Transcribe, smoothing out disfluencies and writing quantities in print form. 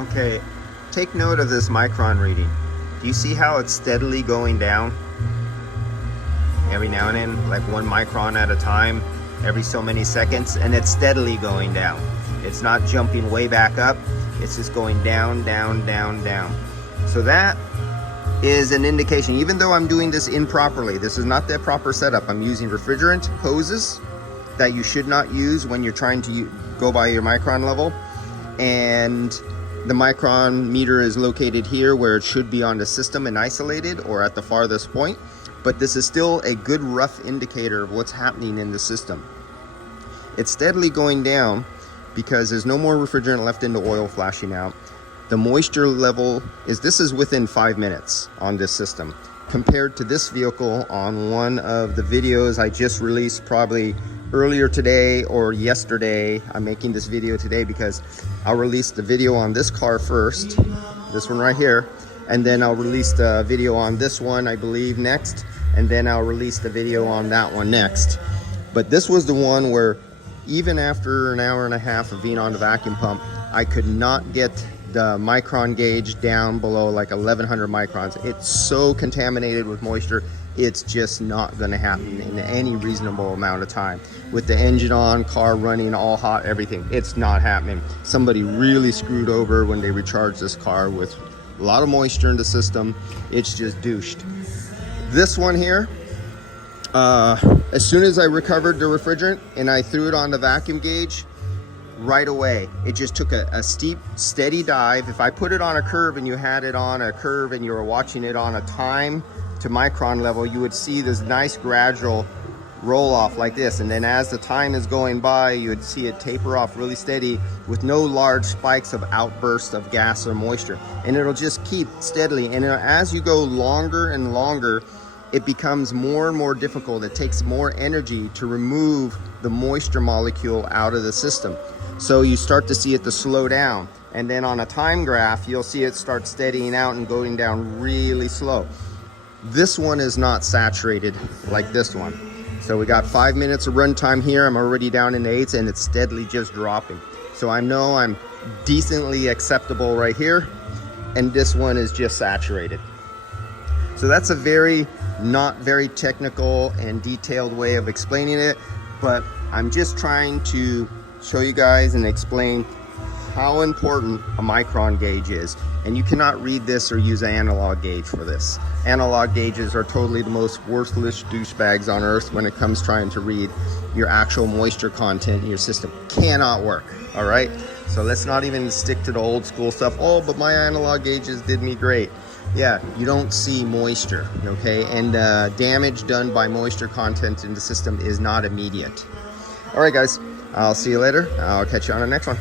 Okay, take note of this micron reading. Do you see how it's steadily going down? Every now and then, like 1 micron at a time, every so many seconds, and it's steadily going down. It's not jumping way back up, it's just going down, down, down, down. So that is an indication, even though I'm doing this improperly, this is not the proper setup. I'm using refrigerant hoses that you should not use when you're trying to go by your micron level. And the micron meter is located here where it should be on the system and isolated or at the farthest point. But this is still a good rough indicator of what's happening in the system. It's steadily going down because there's no more refrigerant left in the oil flashing out. The moisture level this is within 5 minutes on this system. Compared to this vehicle on one of the videos I just released probably earlier today or yesterday. I'm making this video today because I'll release the video on this car first, this one right here, and then I'll release the video on this one, I believe, next, and then I'll release the video on that one next. But this was the one where even after an hour and a half of being on the vacuum pump, I could not get the micron gauge down below like 1100 microns. It's so contaminated with moisture, it's just not going to happen in any reasonable amount of time. With the engine on, car running, all hot, everything, it's not happening. Somebody really screwed over when they recharged this car with a lot of moisture in the system. It's just douched. This one here, as soon as I recovered the refrigerant and I threw it on the vacuum gauge, right away it just took a steep, steady dive. If I put it on a curve and you had it on a curve and you were watching it on a time to micron level, you would see this nice gradual roll off like this, and then as the time is going by, you would see it taper off really steady with no large spikes of outbursts of gas or moisture, and it'll just keep steadily. And as you go longer and longer, it becomes more and more difficult. It takes more energy to remove the moisture molecule out of the system. So you start to see it to slow down, and then on a time graph you'll see it start steadying out and going down really slow. This one is not saturated like this one. So we got 5 minutes of run time here. I'm already down in the 8s and it's steadily just dropping. So I know I'm decently acceptable right here, and this one is just saturated. So that's a not very technical and detailed way of explaining it, but I'm just trying to show you guys and explain how important a micron gauge is. And you cannot read this or use an analog gauge for this. Analog gauges are totally the most worthless douchebags on earth when it comes trying to read your actual moisture content in your system. Cannot work, all right? So let's not even stick to the old school stuff. Oh, but my analog gauges did me great. Yeah, you don't see moisture, okay? And damage done by moisture content in the system is not immediate. All right, guys, I'll see you later. I'll catch you on the next one.